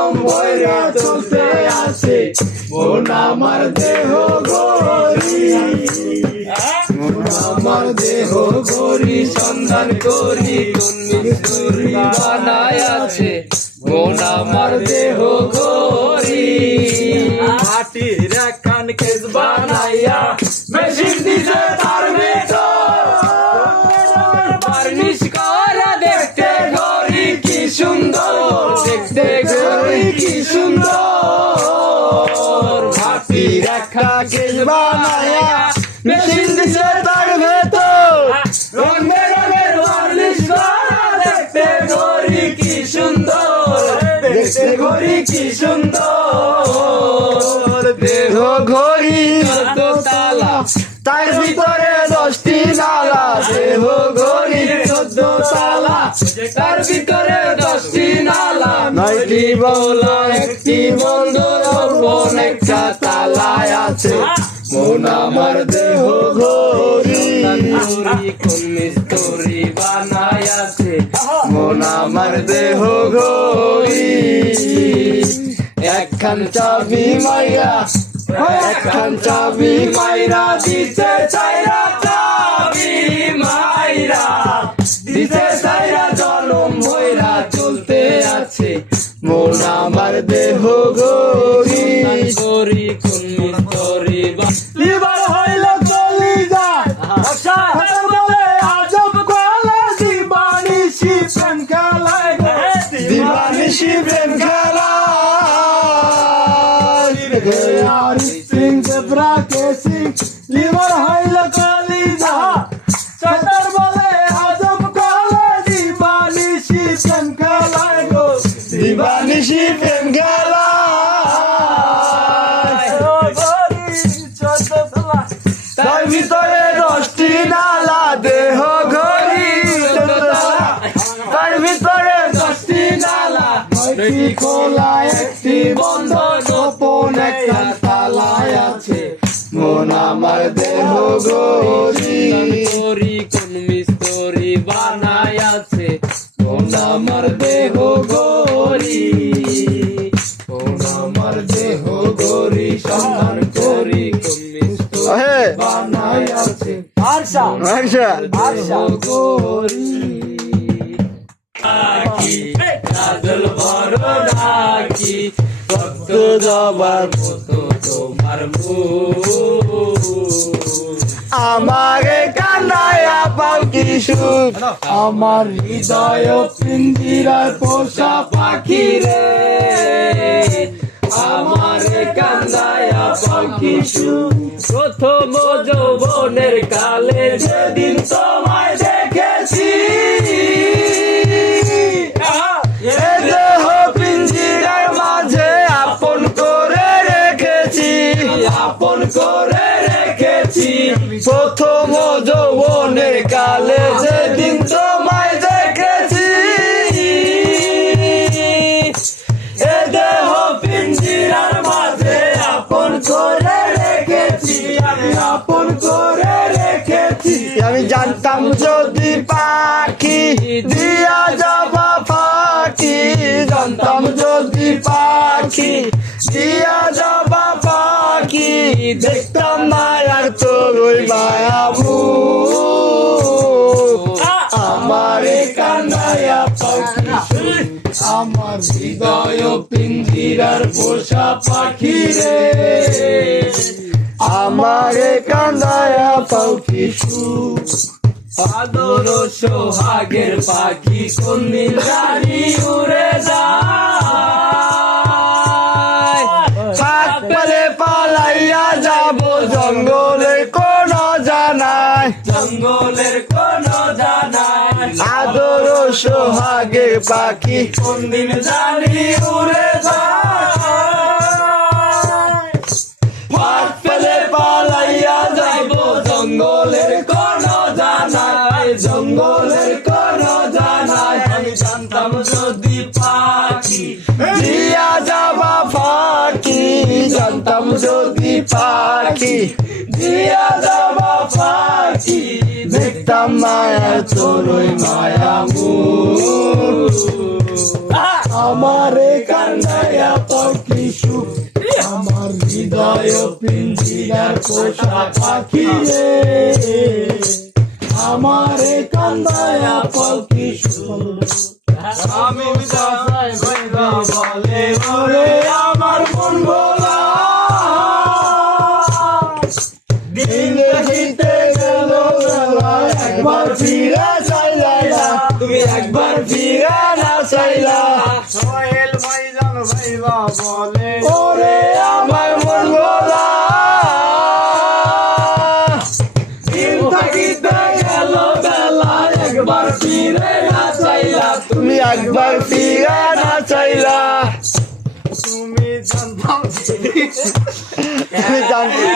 জনম ভৈরা চলতে আছে মন আমার দেহ গরি, মন আমার দেহ গরি সন্ধান করি কোন মিস্তুরি বানায় আছে মন আমার দেহ গরি। মাটির একখান কেস বানাইয়া মেশিন দিছে তার ভেতর, বার্নিশ করা দেখতে গরি কি সুন্দর, দেখতে গরি কি সুন্দর। মাটির একটা কেস বানায়া মেশিন দিছে তার ভেতর, রং বেরঙের বার্নিশ করা দেখতে গরি কি সুন্দর, দেখতে গরি কি সুন্দর। দেহ ঘড়ি 14 তালা তার ভিতরে 10টি নালা, দেহ ঘড়ি 14 তালা তার ভিতরে 10টি নালা, 9টি বলা 1টি বন্ধ গোপন একটা তালায় আছে মন আমার দেহ ঘড়ি। কোন মিস্তুরি বানায় আছে মন আমার দেহ ঘড়ি। একখান চাবি মাইরা, একখান চাবি মাইরা দিতে চাইরা, চাবি মাইরা দিতে চাইরা জনম ভৈরা চলতে আছে মন আমার দেহ গরি। গরি কোন মিস্তুরি লিবার হইল কলিজা বলে আজব কলে দিবানিশি প্রেম খেলায়, দিবানিশি প্রেম খেলায় সিং জেব্রা কে সিং লিভার হইল কলিজা চতর বলে আজব কলে দিবানিশি প্রেম খেলায় গো, দিবানিশি প্রেম খেলায়। তার ভিতরে 10টি নালা, দেহ ঘড়ি 14 তালা তার ভিতরে 10টি নালা, 9টি খোলা 1টি বন্ধ গোপন একটা তালায় আছে মন আমার দেহ গরি। কোন মিস্তুরি বানায় আছে মন আমার দেহ গরি, মন আমার দেহ গরি সন্ধান করি কোন মিস্তুরি বানায় আছে গরি। কাজল বড় ডাকি ভক্ত যাবার মতো তোমার মুখ, আমারে কান্দায়া পাও কি সুখ, আমার হৃদয় পিঞ্জিরার পোষা পাখি রে, আমারে কান্দায়া পাও কি সুখ। প্রথম যৌবনের কালে যেদিন তোমায় দেখেছি, দেহ পিঞ্জিরার মাঝে আপন করে রেখেছি, আপন করে রেখেছি। প্রথম যৌবনের কালে যেদিন তোমায় দেখেছি, এ দেহ পিঞ্জিরার মাঝে আপন করে রেখেছি, আমি আপন করে রেখেছি। আমি জানতাম যদি পাখি দিয়া যাবা ফাঁকি, জানতাম যদি পাখি দিয়া যাবা পাখি, দেখতাম না আর তোর ওই মায়াবু, আমারে কান্দায়া পাখি আমার হৃদয় পিঞ্জিরার পোষা পাখি রে, আমারে কান্দায়া পাখি সুখ। আদর সোহাগের পাখি কোন দিন জানি উড়ে যায়, পালে পালাইয়া যাব জঙ্গলের কোন জানায়, জঙ্গলের কোন জানায়। আদর সোহাগের পাখি কোন দিন জানি উড়ে যায়, পালে পালাইয়া যাব জঙ্গলের কোন জানায়, জঙ্গলের কোন জানায়। আমি জানতাম যদি পাখি দিয়া যাবা ফাঁকি, জানতাম যদি পাখি দিয়া যাবা ফাঁকি, দেখতাম মায়া তোর ওই মায়া মুখ, আমারে কান্দায় সুখ আমার হৃদয় পিঞ্জিরার পোষা পাখি রে আমারে কান্দায়া পাখি সুন্দর আমি বিদায় ভাইবা বলে ওরে আমার মন ভোলা দিন দেখিতে গেল বেলা একবার ফিরে চাইলা না তুমি একবার ফিরে না চাইলা সোহেল ভাইজান ভাইবা বলে ওরে আমার মন ভোলা দিন থাকিতে গেল বেলা একবার ফিরে না চাইলা তুমি একবার ফিরে না চাইলা তুমি জানতাম তুমি জানতে